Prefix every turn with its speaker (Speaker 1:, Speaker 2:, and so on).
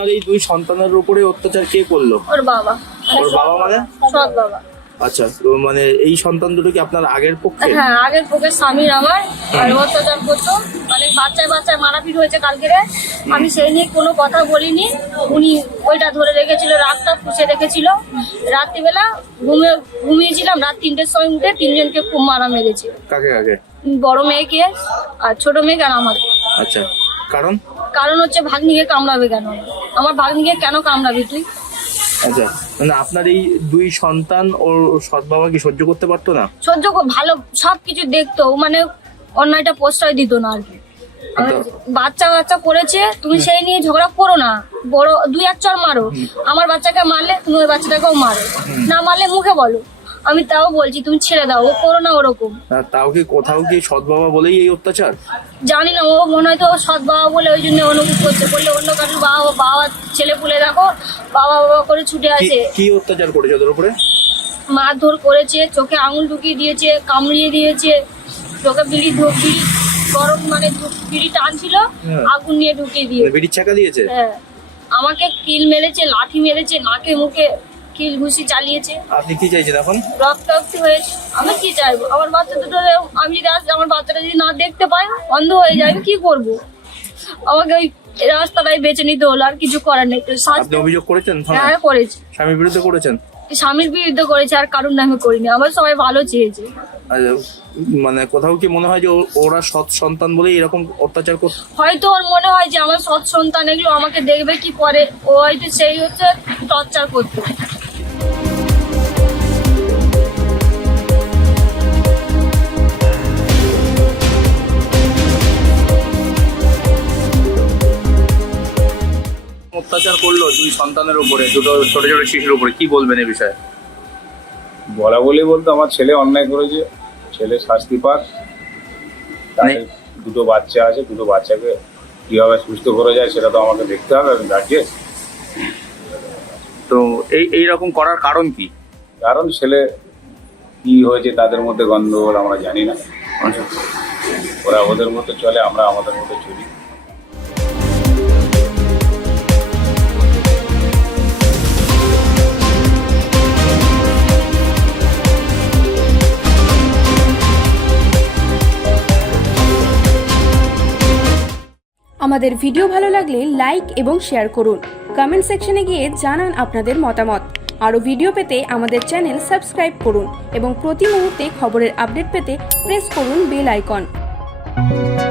Speaker 1: এই দুই সন্তানের উপরে অত্যাচার কে করলো?
Speaker 2: ওর বাবা।
Speaker 1: ওর বাবা মানে?
Speaker 2: সৎ বাবা।
Speaker 1: আচ্ছা, তো মানে এই সন্তান দুটো কি আপনার আগের পক্ষে?
Speaker 2: হ্যাঁ, আগের পক্ষে স্বামীর আমার। আর অত্যাচার করতো, মানে বাচ্চায় বাচ্চায় মারাপিট হয়েছে কালকে। আমি সেই নিয়ে কোনো কথা বলিনি। উনি ওইটা ধরে রেখেছিল, রাতটা পুষে রেখেছিল। রাত্রিবেলা ঘুমিয়েছিলাম, রাত 3টের সময় উঠে 3জনকে খুব মারা মেরেছে।
Speaker 1: কাকে কাকে?
Speaker 2: বড় মেয়েকে আর ছোট মেয়েকে আর আমাকে।
Speaker 1: আচ্ছা, কারণ
Speaker 2: হচ্ছে ভাগ্নিকে কামড়াবে কেন? আমার ভাগ্নিকে কেন কামড়াবি তুই?
Speaker 1: আচ্ছা, মানে আপনার এই দুই সন্তান ওর সৎ বাবা কি সহ্য করতে পারতো না?
Speaker 2: ভালো সবকিছু দেখতো, মানে অন্যায়টা প্রশ্রয় দিত না আর কি। বাচ্চা করেছে, তুমি সেই নিয়ে ঝগড়া করো না। বড় 2-1 চর মারো, আমার বাচ্চাকে মারলে তুমি ওই বাচ্চাটাকেও মারো, না মারলে মুখে বলো। আমি তাও বলছি তুমি ছেড়ে দাও, ও করো না ওরকম।
Speaker 1: তাও কি কোথাও কি সৎ বাবা বলেই এই অত্যাচার?
Speaker 2: জানি না, ও মনে হয় তো সৎ বাবা বলে ওই জন্য অনুভব করতে। বললে অন্য কারোর বাবা ছেলে পুলে দেখো, বাবা করে ছুটে আসে।
Speaker 1: কি অত্যাচার করেছে ওদের উপরে?
Speaker 2: মারধর করেছে, চোখে আঙুল ঢুকিয়ে দিয়েছে, কামড়িয়ে দিয়েছে, চোখে বিড়ি গরম মানে বিড়ি টানছিল, আগুন নিয়ে ঢুকিয়ে দিয়েছে।
Speaker 1: বিড়ির চাকা দিয়েছে?
Speaker 2: হ্যাঁ, আমাকে কিল মেরেছে, লাঠি মেরেছে, নাকে মুখে কিল ঘুষি চালিয়েছে।
Speaker 1: আপনি কি চাইছেন এখন?
Speaker 2: রক্তাক্ত হয়েছে। আমি কি চাইবো? আমার বাচ্চা দুটো, আমি যদি আমার বাচ্চাটা যদি না দেখতে পাই, অন্ধ হয়ে যায়, আমি কি করবো? আমাকে ওই রাস্তাটাই বেছে নিতে হলো, আর কিছু করার নেই।
Speaker 1: আপনি অভিযোগ করেছেন?
Speaker 2: হ্যাঁ, করেছি।
Speaker 1: স্বামীর বিরুদ্ধে করেছেন?
Speaker 2: স্বামীর বিরুদ্ধে করেছে, আর কারোর নামে করিনি। আমার সবাই ভালো চেয়েছে।
Speaker 1: মানে কোথাও কি মনে হয় যে ওরা সৎ সন্তান বলেই এরকম অত্যাচার করছে?
Speaker 2: হয়তো ওর মনে হয় যে আমার সৎ সন্তান, এগুলো আমাকে দেখবে কি করে, ও হয়তো সেই হচ্ছে টর্চার করতো।
Speaker 1: অত্যাচার করলো দুই সন্তানের উপরে, দুটো ছোট ছোট শিশুর উপরে, কি বলবেন এই বিষয়ে?
Speaker 3: বলা বলে বলতে আমার ছেলে অন্যায় করেছে, ছেলে শাস্তি পাক। তাদের দুটো বাচ্চা আছে, দুটো বাচ্চাকে কিভাবে সুস্থ করা যায় সেটা তো আমাকে দেখতে হবে। আমি গার্জিয়ান।
Speaker 1: তো এইরকম করার কারণ কি?
Speaker 3: কারণ ছেলে কি হয়েছে তাদের মধ্যে গন্ডগোল, আমরা জানি না। ওরা ওদের মতো চলে, আমরা আমাদের মতো চলি।
Speaker 4: আমাদের ভিডিও ভালো লাগলে লাইক এবং শেয়ার করুন। কমেন্ট সেকশনে গিয়ে জানান আপনাদের মতামত। আরও ভিডিও পেতে আমাদের চ্যানেল সাবস্ক্রাইব করুন এবং প্রতি মুহূর্তে খবরের আপডেট পেতে প্রেস করুন বেল আইকন।